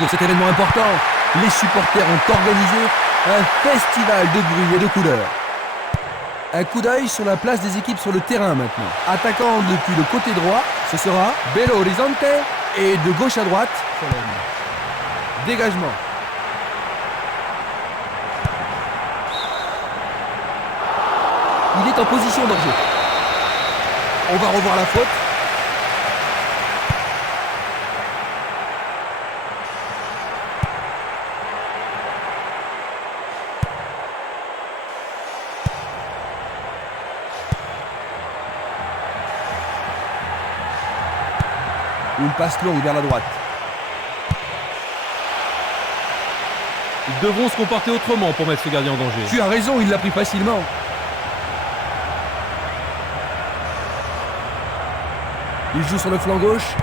Pour cet événement important, les supporters ont organisé un festival de bruit et de couleurs. Un coup d'œil sur la place des équipes sur le terrain maintenant. Attaquant depuis le côté droit, ce sera Belo Horizonte et de gauche à droite, dégagement. Il est en position danger. On va revoir la faute. Une passe longue vers la droite. Ils devront se comporter autrement pour mettre ce gardien en danger. Tu as raison, il l'a pris facilement. Il joue sur le flanc gauche.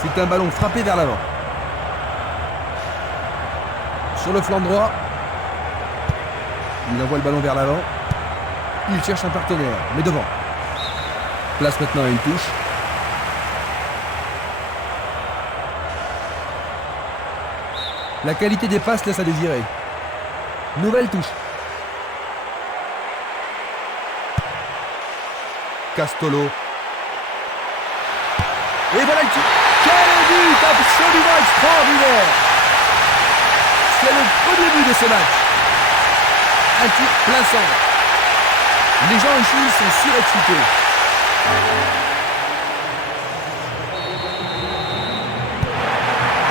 C'est un ballon frappé vers l'avant. Sur le flanc droit. Il envoie le ballon vers l'avant. Il cherche un partenaire, mais devant. Place maintenant à une touche. La qualité des passes laisse à désirer. Nouvelle touche. Castolo. Et voilà le tir. Quel but absolument extraordinaire! C'est le premier but de ce match. Un tir plein centre. Les gens ici sont surexcités.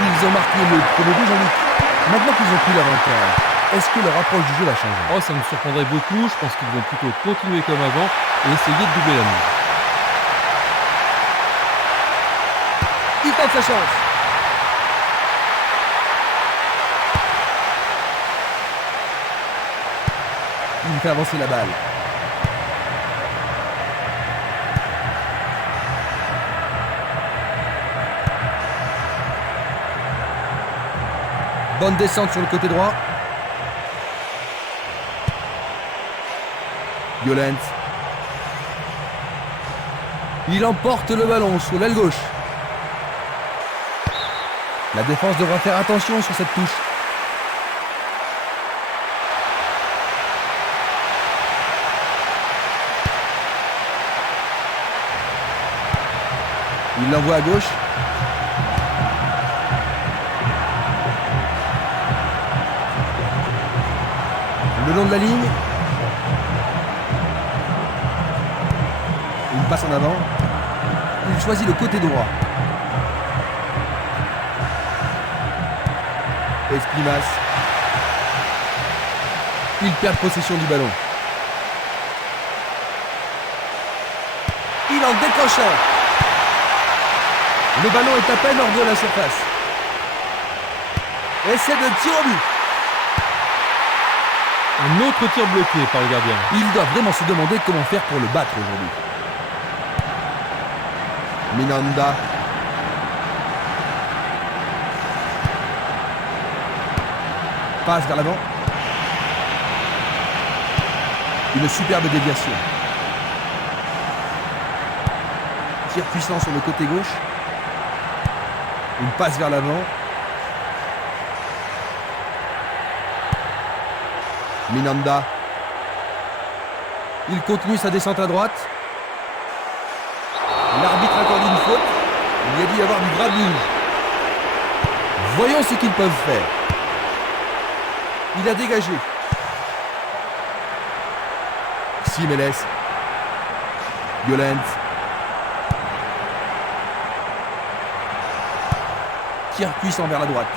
Ils ont marqué le premier but, Jean-Luc. Maintenant qu'ils ont pris l'avantage, est-ce que leur approche du jeu va changer? Oh, ça me surprendrait beaucoup. Je pense qu'ils vont plutôt continuer comme avant et essayer de doubler la mise. Il tente sa chance. Il fait avancer la balle. Bonne descente sur le côté droit. Violent. Il emporte le ballon sur l'aile gauche. La défense devra faire attention sur cette touche. Il l'envoie à gauche. Le long de la ligne. Une passe en avant. Il choisit le côté droit. Esprimas. Il perd possession du ballon. Il en décroche un. Le ballon est à peine hors de la surface. Essai de tir au but. Un autre tir bloqué par le gardien. Il doit vraiment se demander comment faire pour le battre aujourd'hui. Minanda. Passe vers l'avant. Une superbe déviation. Tir puissant sur le côté gauche. Une passe vers l'avant. Minanda. Il continue sa descente à droite. L'arbitre accorde une faute. Il y a dû y avoir du grabuge. Voyons ce qu'ils peuvent faire. Il a dégagé. Simeles. Violent. Tir puissant vers la droite.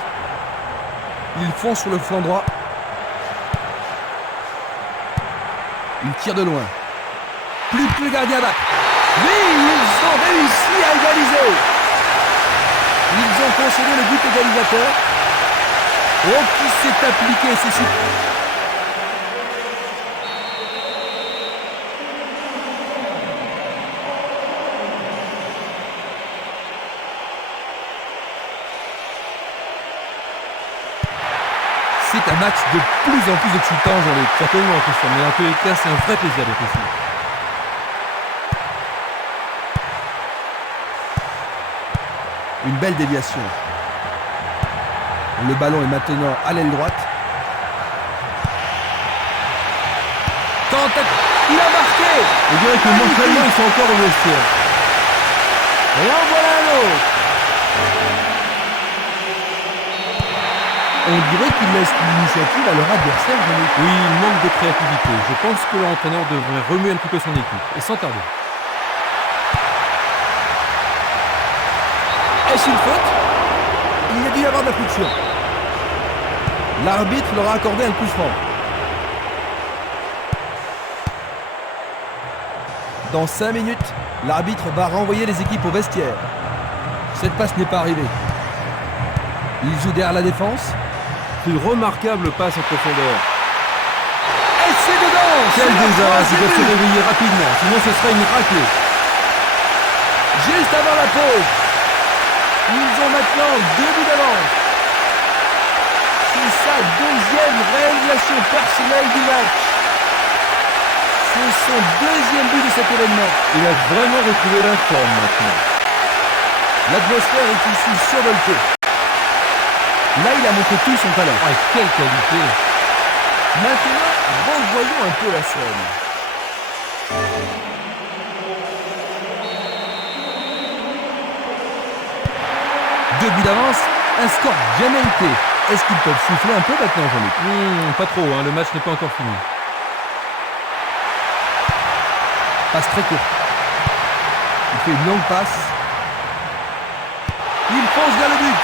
Il fonce sur le flanc droit. Il tire de loin. Plus que le gardien bat. Oui, ils ont réussi à égaliser. Ils ont concédé le but égalisateur. Oh, qui s'est appliqué, c'est super. C'est un match de plus en plus excitant, Jean-Luc. Certainement, Christian, mais dans tous les cas, c'est un vrai plaisir d'être ici. Une belle déviation. Le ballon est maintenant à l'aile droite. Il a marqué. On dirait que mentalement ils sont encore au vestiaire. Et en voilà un autre. On dirait qu'ils laissent l'initiative à leur adversaire. Oui, il manque de créativité. Je pense que l'entraîneur devrait remuer un petit peu son équipe. Et sans tarder. Est-ce une faute? Il y a dû y avoir de la friction. L'arbitre leur a accordé un coup franc. Dans 5 minutes, l'arbitre va renvoyer les équipes au vestiaire. Cette passe n'est pas arrivée. Il joue derrière la défense. Une remarquable passe en profondeur. Et c'est dedans! Quel désastre! Ils doivent se réveiller rapidement, sinon ce sera une raclée. Juste avant la pause. Ils ont maintenant 2 buts d'avance. C'est sa deuxième réalisation personnelle du match. C'est son deuxième but de cet événement. Il a vraiment retrouvé la forme maintenant. L'atmosphère est ici survoltée. Là, il a montré tout son talent. Ah, quelle qualité! Maintenant, revoyons un peu la scène. Deux buts d'avance, un score bien mérité. Est-ce qu'ils peuvent souffler un peu maintenant, Jean-Luc? Pas trop, hein, le match n'est pas encore fini. Passe très courte. Il fait une longue passe. Il fonce vers le but.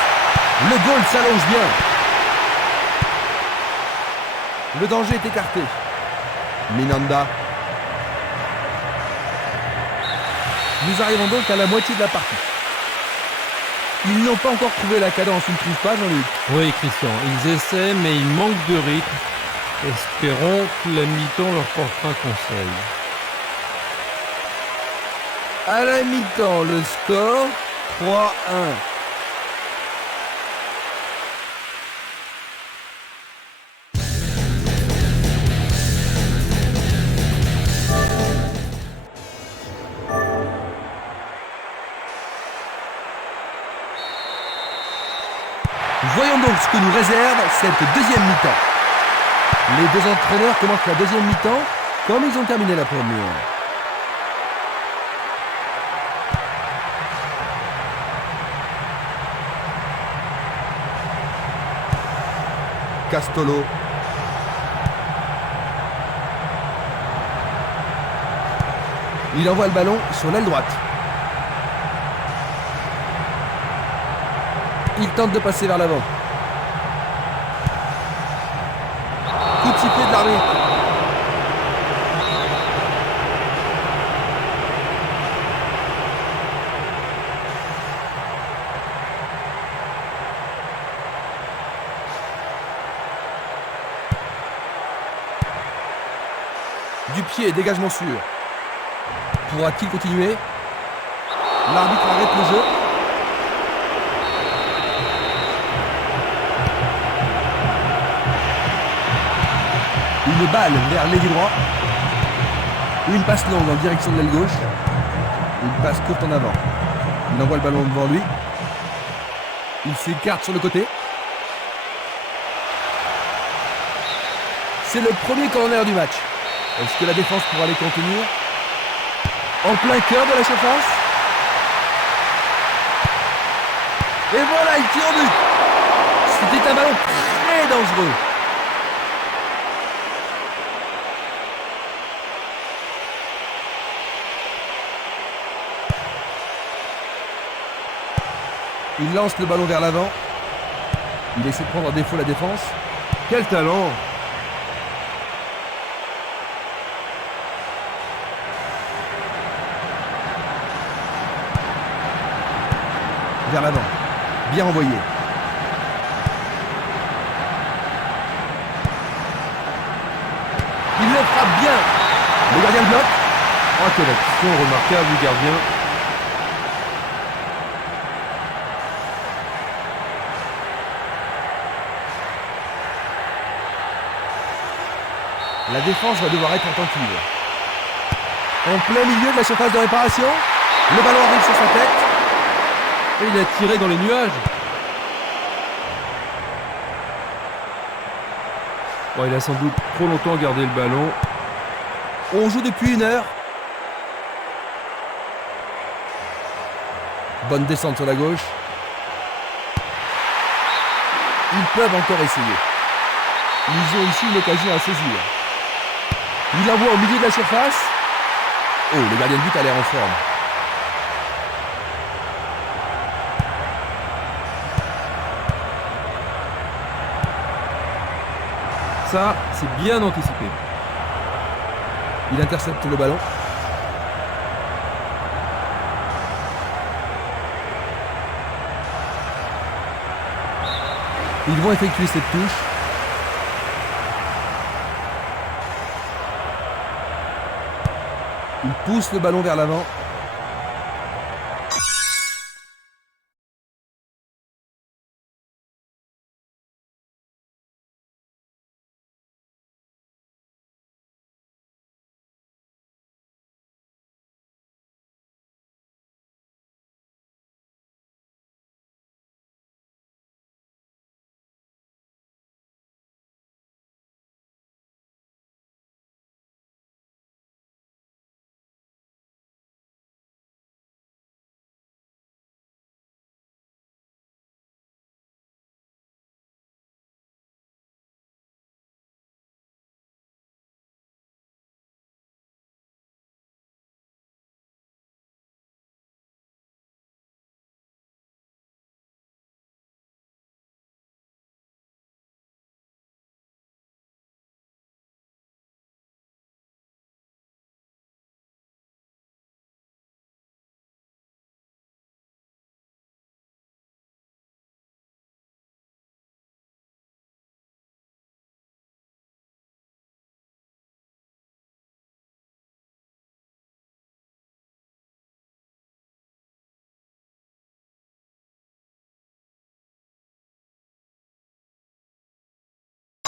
Le goal s'allonge bien. Le danger est écarté. Minanda. Nous arrivons donc à la moitié de la partie. Ils n'ont pas encore trouvé la cadence, ils ne trouvent pas, Jean-Luc? Oui, Christian, ils essaient, mais ils manquent de rythme. Espérons que la mi-temps leur portera conseil. À la mi-temps, le score 3-1. Voyons donc ce que nous réserve cette deuxième mi-temps. Les deux entraîneurs commencent la deuxième mi-temps comme ils ont terminé la première. Castolo. Il envoie le ballon sur l'aile droite. Il tente de passer vers l'avant. Coup de sifflet de l'arbitre. Du pied, dégagement sûr. Pourra-t-il continuer? L'arbitre arrête le jeu. Une balle vers l'ailier droit. Une passe longue en direction de l'aile gauche. Une passe courte en avant. Il envoie le ballon devant lui. Il s'écarte sur le côté. C'est le premier corner du match. Est-ce que la défense pourra les contenir? En plein cœur de la surface. Et voilà, il tire au but. C'était un ballon très dangereux. Il lance le ballon vers l'avant. Il essaie de prendre en défaut la défense. Quel talent! Vers l'avant. Bien envoyé. Il le frappe bien. Le gardien le bloque. Oh, quelle action remarquable du gardien! La défense va devoir être attentive. En plein milieu de la surface de réparation, le ballon arrive sur sa tête. Et il a tiré dans les nuages. Bon, il a sans doute trop longtemps gardé le ballon. On joue depuis 1 heure. Bonne descente sur la gauche. Ils peuvent encore essayer. Ils ont ici une occasion à saisir. Il envoie au milieu de la surface. Oh, le gardien de but a l'air en forme. Ça, c'est bien anticipé. Il intercepte le ballon. Ils vont effectuer cette touche. Il pousse le ballon vers l'avant.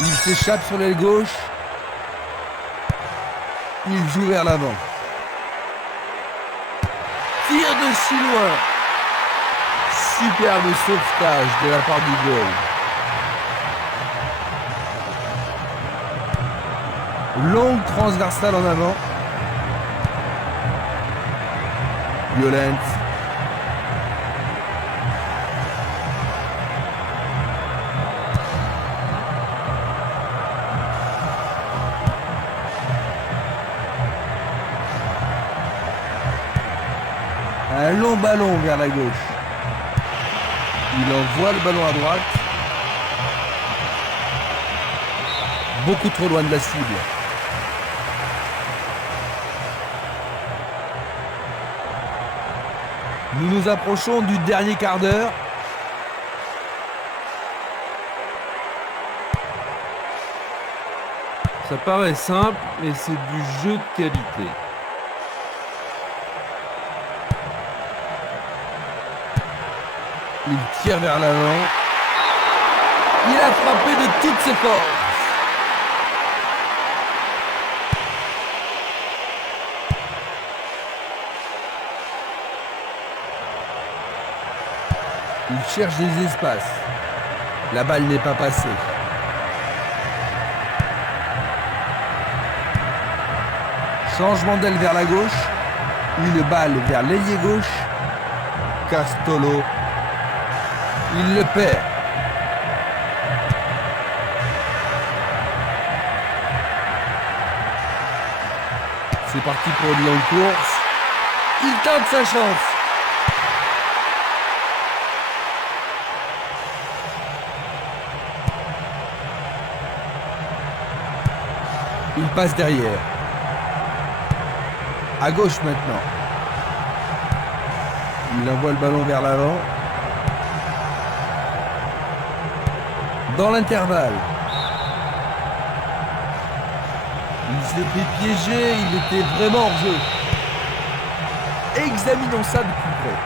Il s'échappe sur l'aile gauche. Il joue vers l'avant. Tire de si loin. Superbe sauvetage de la part du goal. Longue transversale en avant. Violent. Un long ballon vers la gauche. Il envoie le ballon à droite. Beaucoup trop loin de la cible. Nous nous approchons du dernier quart d'heure. Ça paraît simple, mais c'est du jeu de qualité. Il tire vers l'avant. Il a frappé de toutes ses forces. Il cherche des espaces. La balle n'est pas passée. Changement d'aile vers la gauche. Une balle vers l'ailier gauche. Castolo. Il le perd. C'est parti pour une longue course. Il tente sa chance. Il passe derrière. À gauche maintenant. Il envoie le ballon vers l'avant. Dans l'intervalle. Il s'est fait piéger, il était vraiment hors jeu. Examinons ça de plus près.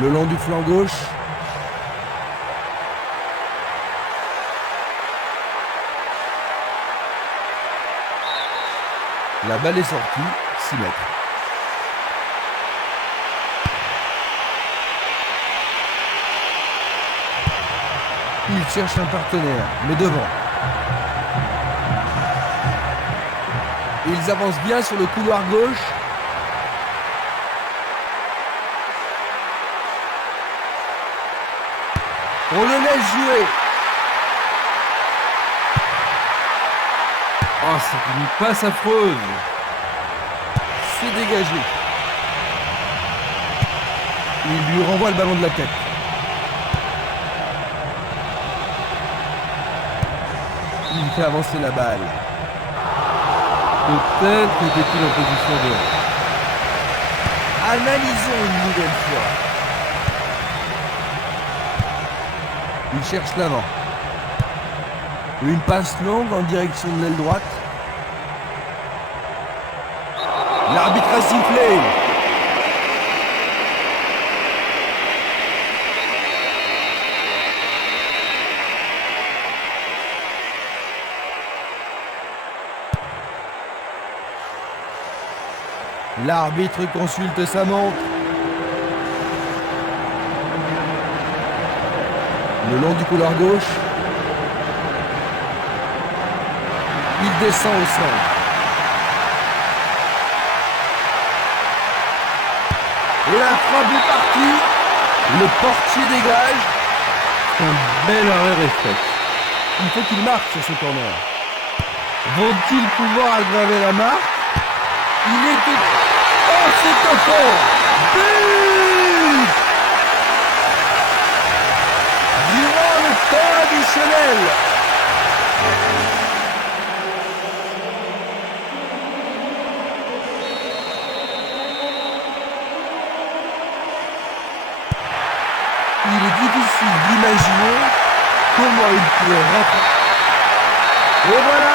Le long du flanc gauche. La balle est sortie, 6 mètres. Il cherche un partenaire, mais devant. Ils avancent bien sur le couloir gauche. On le laisse jouer. Oh, c'est une passe affreuse. C'est dégagé. Il lui renvoie le ballon de la tête. Il fait avancer la balle. Peut-être était-il en position de... Analysons une nouvelle fois. Il cherche l'avant. Une passe longue en direction de l'aile droite. L'arbitre a sifflé. L'arbitre consulte sa montre. Le long du couloir gauche. Il descend au centre. Et la frappe est partie. Le portier dégage. Un bel arrêt réflexe. Il faut qu'il marque sur ce corner. Vont-ils pouvoir aggraver la marque? Il est... Oh, c'est au fond. But! Durant le temps additionnel. Il est difficile d'imaginer comment il pourrait rentrer. Et voilà!